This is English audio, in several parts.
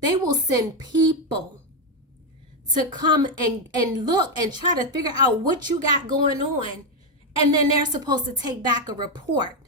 They will send people to come and look and try to figure out what you got going on. And then they're supposed to take back a report.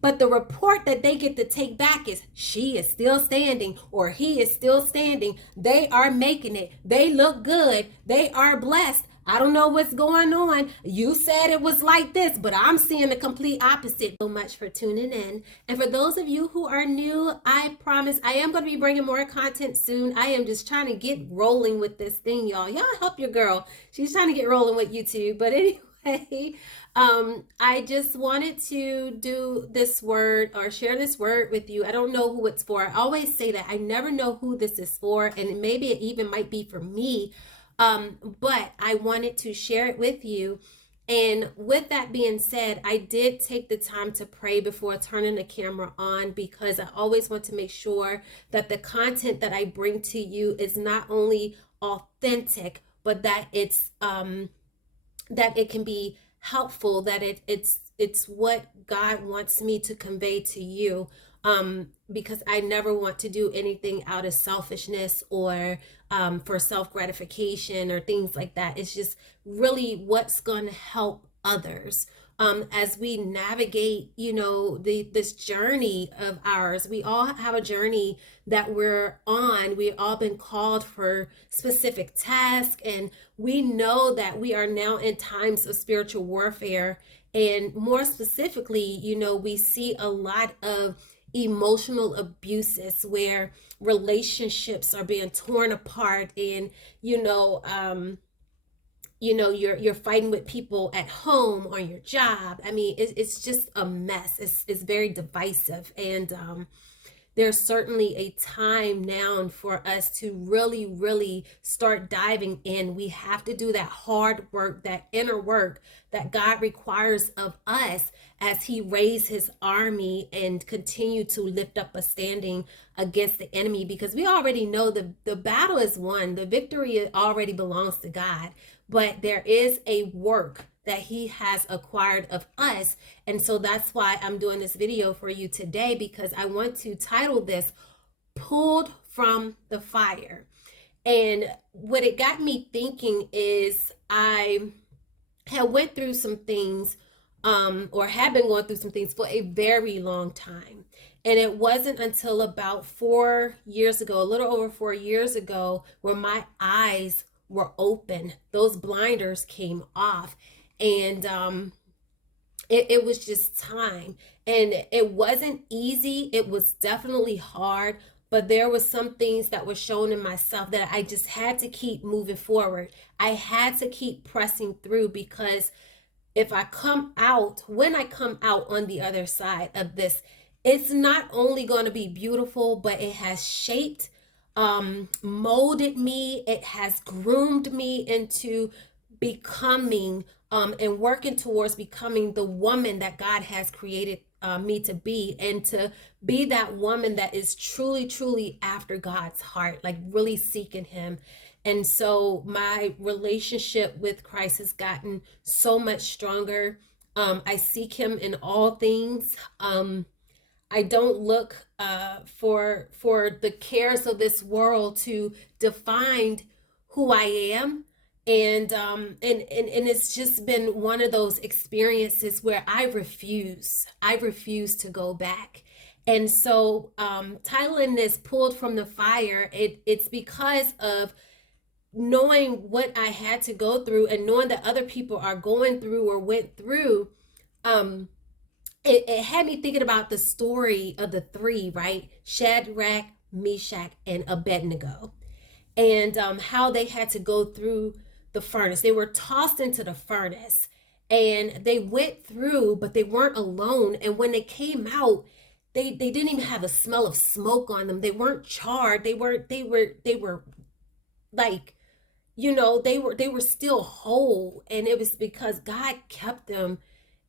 But the report that they get to take back is she is still standing or he is still standing. They are making it. They look good. They are blessed. I don't know what's going on. You said it was like this, but I'm seeing the complete opposite. So much for tuning in. And for those of you who are new, I promise I am going to be bringing more content soon. I am just trying to get rolling with this thing, y'all. Y'all help your girl. She's trying to get rolling with YouTube. But anyway, I just wanted to do this word or share this word with you. I don't know who it's for. I always say that I never know who this is for, and maybe it even might be for me. But I wanted to share it with you. And with that being said, I did take the time to pray before turning the camera on, because I always want to make sure that the content that I bring to you is not only authentic, but that it's that it can be helpful, that it's what God wants me to convey to you. Because I never want to do anything out of selfishness or for self-gratification or things like that. It's just really what's going to help others as we navigate, this journey of ours. We all have a journey that we're on. We've all been called for specific tasks, and we know that we are now in times of spiritual warfare. And more specifically, we see a lot of emotional abuses where relationships are being torn apart, and you're fighting with people at home, on your job. I mean, it's just a mess. It's very divisive, and there's certainly a time now for us to really, really start diving in. We have to do that hard work, that inner work that God requires of us as he raised his army and continue to lift up a standing against the enemy, because we already know the battle is won. The victory already belongs to God, but there is a work that he has acquired of us. And so that's why I'm doing this video for you today, because I want to title this Pulled from the Fire. And what it got me thinking is I had went through some things or had been going through some things for a very long time. And it wasn't until about 4 years ago, a little over 4 years ago, where my eyes were open. Those blinders came off. And it was just time. And it wasn't easy. It was definitely hard. But there was some things that were shown in myself that I just had to keep moving forward. I had to keep pressing through, because if I come out, when I come out on the other side of this, it's not only going to be beautiful, but it has shaped, molded me. It has groomed me into becoming and working towards becoming the woman that God has created me to be, and to be that woman that is truly, truly after God's heart, like really seeking him. And so my relationship with Christ has gotten so much stronger. I seek him in all things. I don't look for the cares of this world to define who I am. And it's just been one of those experiences where I refuse to go back. And so titling this Pulled from the Fire, it's because of knowing what I had to go through, and knowing that other people are going through or went through. It had me thinking about the story of the three, right? Shadrach, Meshach, and Abednego, and how they had to go through the furnace. They were tossed into the furnace, and they went through, but they weren't alone. And when they came out, they didn't even have a smell of smoke on them. They weren't charred. They were like, they were still whole. And it was because God kept them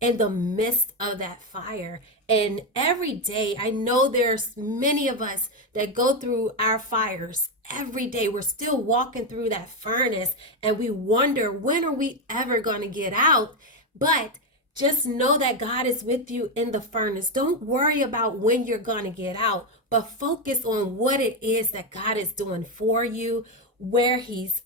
in the midst of that fire. And every day, I know there's many of us that go through our fires every day. We're still walking through that furnace, and we wonder, when are we ever going to get out? But just know that God is with you in the furnace. Don't worry about when you're going to get out, but focus on what it is that God is doing for you, where he's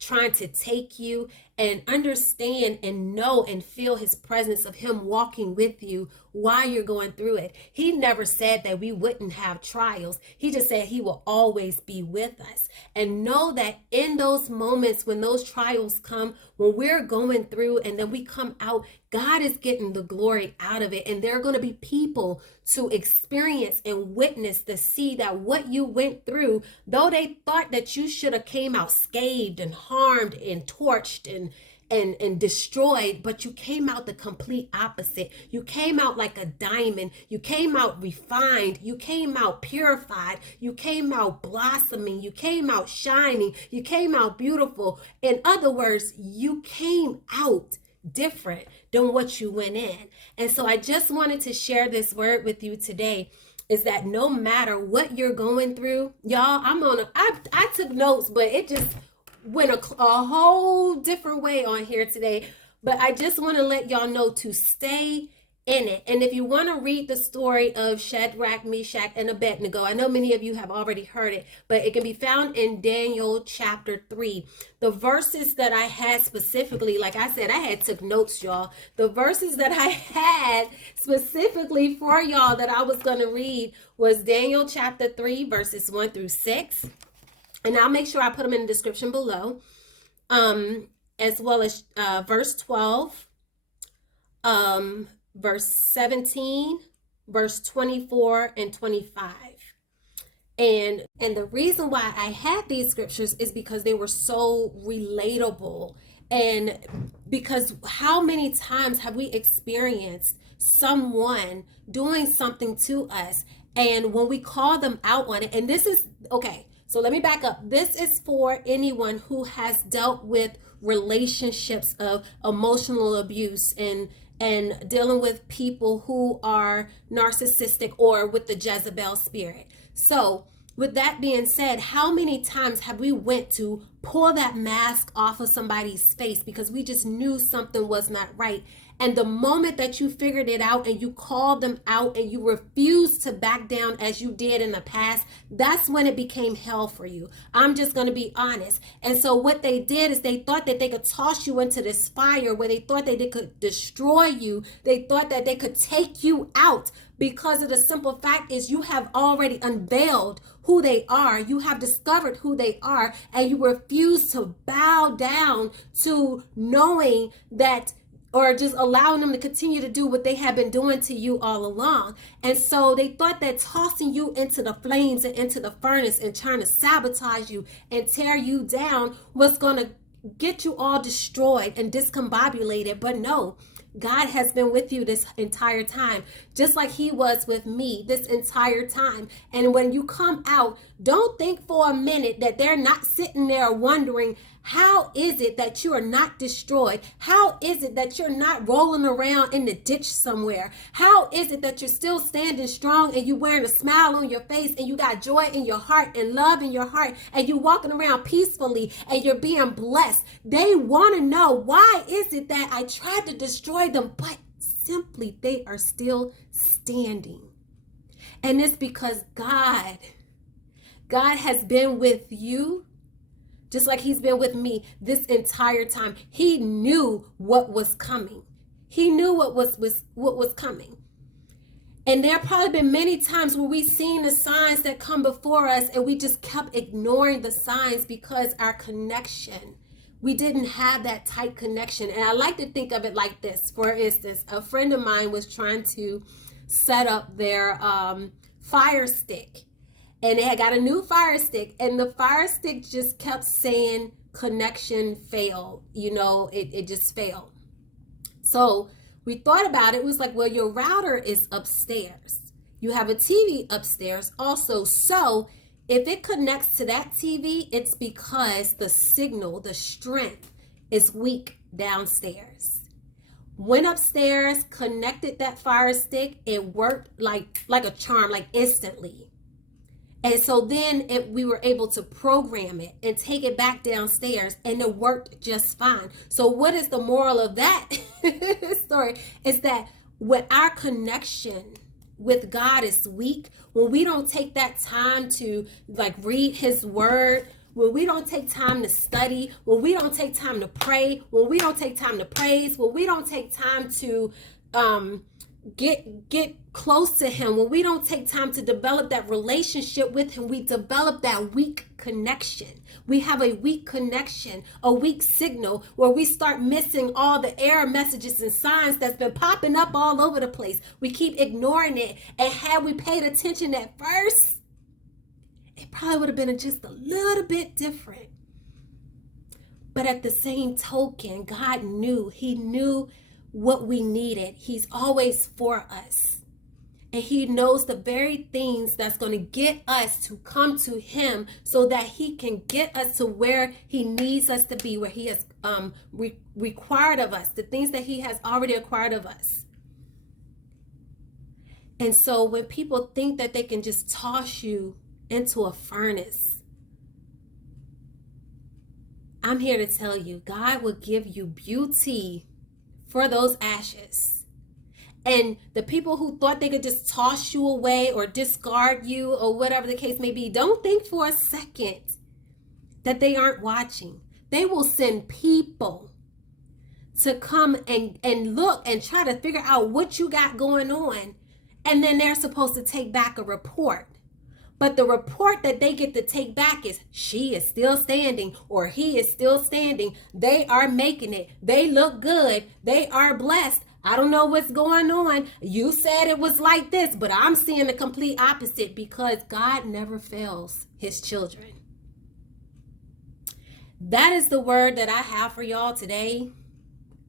trying to take you, and understand and know and feel his presence of him walking with you while you're going through it. He never said that we wouldn't have trials. He just said he will always be with us. And know that in those moments when those trials come, when we're going through and then we come out, God is getting the glory out of it. And there are going to be people to experience and witness to see that what you went through, though they thought that you should have came out scathed and harmed and torched and destroyed, but you came out the complete opposite. You came out like a diamond. You came out refined. You came out purified. You came out blossoming. You came out shining. You came out beautiful. In other words, you came out different than what you went in. And so I just wanted to share this word with you today, is that no matter what you're going through, y'all, I took notes, but it just went a whole different way on here today. But I just want to let y'all know to stay in it. And if you want to read the story of Shadrach, Meshach, and Abednego, I know many of you have already heard it, but it can be found in Daniel chapter 3. The verses that I had specifically, like I said, I took notes, y'all. The verses that I had specifically for y'all that I was going to read was Daniel chapter 3, verses 1 through 6. And I'll make sure I put them in the description below, as well as verse 12, verse 17, verse 24, and 25. And the reason why I had these scriptures is because they were so relatable. And because how many times have we experienced someone doing something to us, and when we call them out on it, and this is, okay, so let me back up. This is for anyone who has dealt with relationships of emotional abuse and dealing with people who are narcissistic or with the Jezebel spirit. So with that being said, how many times have we went to pull that mask off of somebody's face because we just knew something was not right? And the moment that you figured it out and you called them out and you refused to back down as you did in the past, that's when it became hell for you. I'm just going to be honest. And so what they did is they thought that they could toss you into this fire where they thought that they could destroy you. They thought that they could take you out, because of the simple fact is you have already unveiled who they are. You have discovered who they are, and you refuse to bow down to knowing that, or just allowing them to continue to do what they have been doing to you all along. And so they thought that tossing you into the flames and into the furnace and trying to sabotage you and tear you down was going to get you all destroyed and discombobulated. But no, God has been with you this entire time, just like he was with me this entire time. And when you come out, don't think for a minute that they're not sitting there wondering, how is it that you are not destroyed? How is it that you're not rolling around in the ditch somewhere? How is it that you're still standing strong and you wearing a smile on your face and you got joy in your heart and love in your heart and you walking around peacefully and you're being blessed? They want to know, why is it that I tried to destroy them, but simply they are still standing? And it's because God has been with you just like he's been with me this entire time. He knew what was coming. He knew what was coming. And there have probably been many times where we've seen the signs that come before us and we just kept ignoring the signs because our connection, we didn't have that tight connection. And I like to think of it like this. For instance, a friend of mine was trying to set up their Fire Stick. And they had got a new Fire Stick, and the Fire Stick just kept saying connection failed. You know, it just failed. So we thought about it. It was like, well, your router is upstairs. You have a TV upstairs also. So if it connects to that TV, it's because the signal, the strength is weak downstairs. Went upstairs, connected that Fire Stick. It worked like a charm, like instantly. And so then we were able to program it and take it back downstairs, and it worked just fine. So what is the moral of that story? Is that when our connection with God is weak, when we don't take that time to like read his word, when we don't take time to study, when we don't take time to pray, when we don't take time to praise, when we don't take time to get close to him, when we don't take time to develop that relationship with him, we develop that weak connection. We have a weak connection, a weak signal, where we start missing all the error messages and signs that's been popping up all over the place. We keep ignoring it. And had we paid attention at first, it probably would have been just a little bit different. But at the same token, God knew. He knew what we needed. He's always for us. And he knows the very things that's going to get us to come to him so that he can get us to where he needs us to be, where he has required of us, the things that he has already acquired of us. And so when people think that they can just toss you into a furnace, I'm here to tell you, God will give you beauty for those ashes. And the people who thought they could just toss you away or discard you or whatever the case may be, don't think for a second that they aren't watching. They will send people to come and look and try to figure out what you got going on. And then they're supposed to take back a report. But the report that they get to take back is, she is still standing or he is still standing. They are making it. They look good. They are blessed. I don't know what's going on. You said it was like this, but I'm seeing the complete opposite, because God never fails his children. That is the word that I have for y'all today.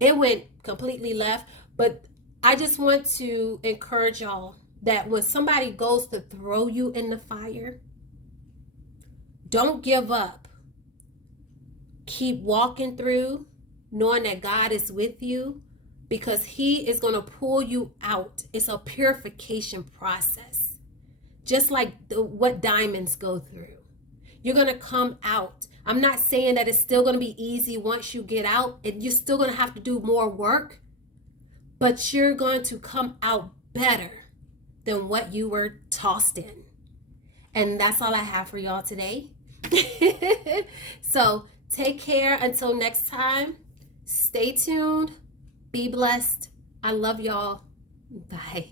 It went completely left, but I just want to encourage y'all that when somebody goes to throw you in the fire, don't give up. Keep walking through, knowing that God is with you, because he is going to pull you out. It's a purification process, just like what diamonds go through. You're going to come out. I'm not saying that it's still going to be easy once you get out, and you're still going to have to do more work, but you're going to come out better than what you were tossed in. And that's all I have for y'all today. So take care until next time. Stay tuned. Be blessed. I love y'all. Bye.